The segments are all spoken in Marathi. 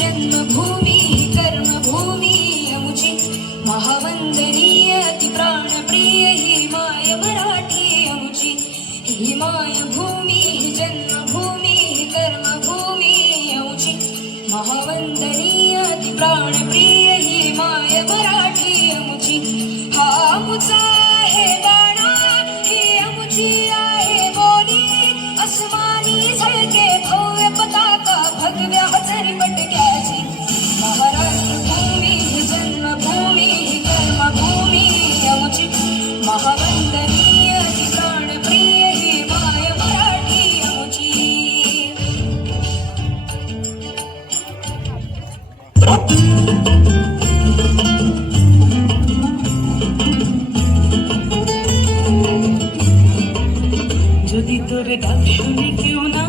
जन्मभूमी कर्मभूमी अमुची महावंदनीय ती प्राणप्रिय ही माय मराठी अमुची ही माय भूमी जन्मभूमी कर्मभूमी अमुची महावंदनीय ती प्राणप्रिय ही माय मराठी अमुची हा अमुचा आहे बाणा ही अमुची आहे बोली अस्मानी झळके भव्य पताका भगव्या हजरी पटक्याची महाराष्ट्र भूमी जन्मभूमी कर्मभूमी अमुची महावंदनीय ती प्राणप्रिय ही माय मराठी अमुची যদি তোরে ডাক শুনি কেউ না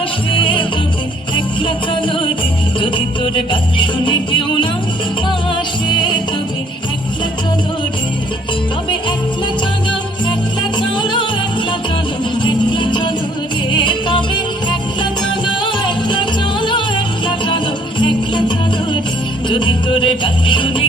আসে তবে একলা চলো রে যদি তোরে ডাক শুনি কেউ না আসে তবে একলা চলো রে তবে একলা চলো একলা চলো একলা চলো একলা চলো রে তবে একলা চলো একলা চলো একলা চলো একলা চলো রে যদি তোরে ডাক শুনি